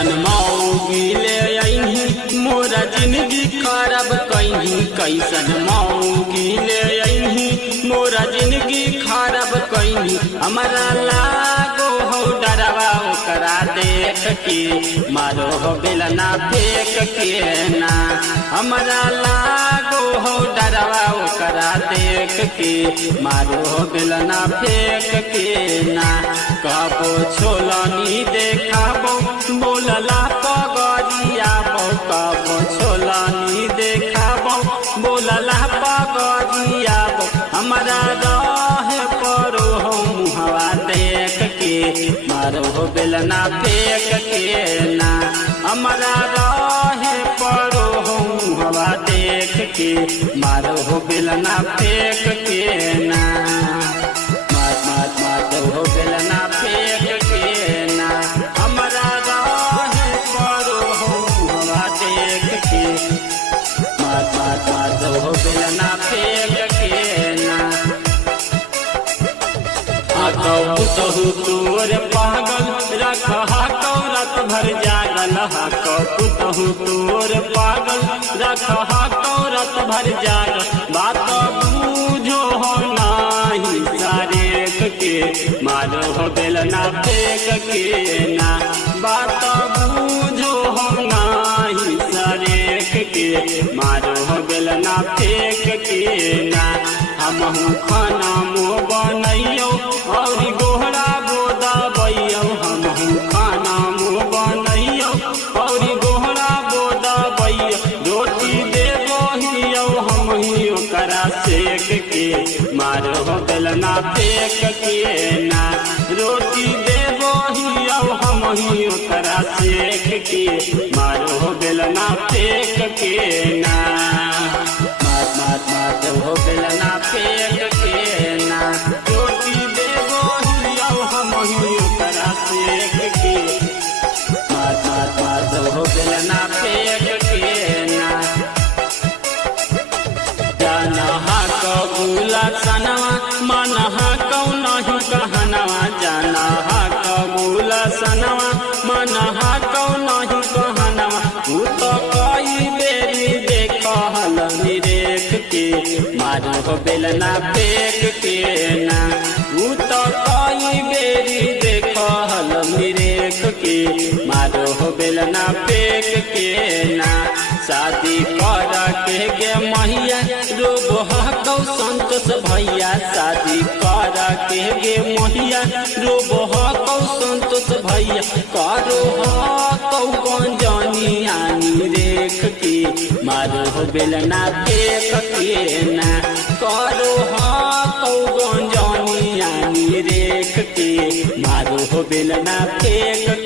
कैसन मौगी ले अइनी मोरा जिंदगी खराब कइनी। कैसन मौगी ले अइनी मोरा जिंदगी खराब कइनी। हमारा लागो हो डरवा ओकरा देख के मारो हो बेलना फेंक के ना। हमारा लागो हो डरवा ओकरा देख के मारो हो बेलना फेंक के ना। कबो छोलनी देखाबो बोलला पगरिया बो। कबो छोलनी देखाबो बोलला पगरिया बो। हमारा रहे परो हो मुहवा देख के मारो हो बेलना फेंक के ना। हमारा रहे परो हो मुहवा देख के मारो हो बेलना फेंक के ना। मारो हो बेलना फेंक के ना। हमारा रहे परो हो मुहवा देख के मारो हो बेलना फेंक के ना। कहू तोर पागल रख रात भर जागल। कहू तोर पागल रख रात भर जागल। बात बूझो हो नाही सारेक के मारो हो बेलना फेंक के ना। बात बूझो हो नाही सारेक के मारो हो बेलना फेंक के ना। हमहू खाना मो बनैयो और गोहरा बोदा बैयो। हमहू खाना मो बनैयो और गोहरा बोदा बैयो। रोटी देबो हियो हम ही ओकरा सेक के मारो हो बेलना फेंक के ना। रोटी देबो हियो हम ही ओकरा सेक के मारो हो बेलना फेंक के ना। मारो हो बेलना फेंक के ना। रोटी देबो हियो हम ही ओकरा सेक के मारो हो बेलना फेंक के ना। जाना कबूला सनवा मनहा कौनहु कहनवा। जाना कबूला सनवा मनहा कौनहु कहनवा। तू तो कई बेरी देखल निरेख के मारो हो बेलना फेंक के ना। तू तो कई बेरी देखल निरेख के मारो हो बेलना फेंक के ना। शादी कर के गे मैया रोबो हकौ संतोष भैया। शादी कर के गे मैया रोबो हकौ संतोष भैया। करो हकौ गंजनी आनी रेख के मारो हो बेलना फेंक के ना। करो हकौ गंजनी आनी रेख के मारो हो बेलना फेंक